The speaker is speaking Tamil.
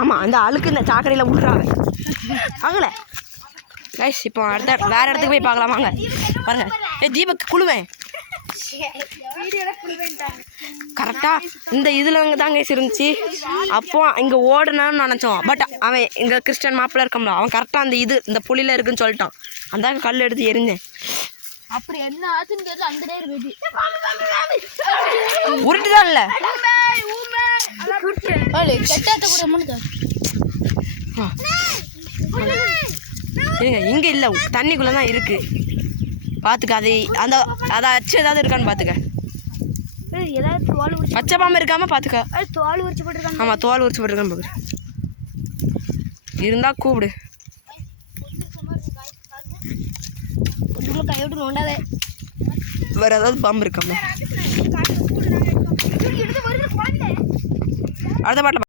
ஆமாம் அந்த அழுக்கு இந்த சாக்கடையில் விட்றாங்க வாங்கல கைஸ். இப்போ அடுத்த வேறு இடத்துக்கு போய் பார்க்கலாம் வாங்க. பாருங்க தீபக் குழுவேன் கரெக்டாக இந்த இதில் தான் கைஸ் இருந்துச்சு. அப்போ இங்கே ஓடணும்னு நினச்சோம். பட் அவன் இங்கே கிறிஸ்டியன் மாப்பிள்ள இருக்கோம்ல அவன் கரெக்டாக அந்த இந்த புளியில் இருக்குன்னு சொல்லிட்டான். அந்த கல் எடுத்து எரிஞ்சேன். அப்புறம் என்ன ஆச்சுன்னு தெரியல. அந்த நேரம் வெடி உருட்டுதான் இல்லை இங்கே இல்லை தண்ணிக்குள்ளே தான் இருக்கு. பார்த்துக்க அதை அச்சு ஏதாவது இருக்கான்னு பார்த்துக்க. பச்சை பாம்பு இருக்காம பார்த்துக்க. ஆமாம் தோல் உரிச்சு போட்டுருக்கான்னு பார்க்குறேன். இருந்தால் கூப்பிடு. வேறு ஏதாவது பாம்பு இருக்காம அடுத்த பாட்டில்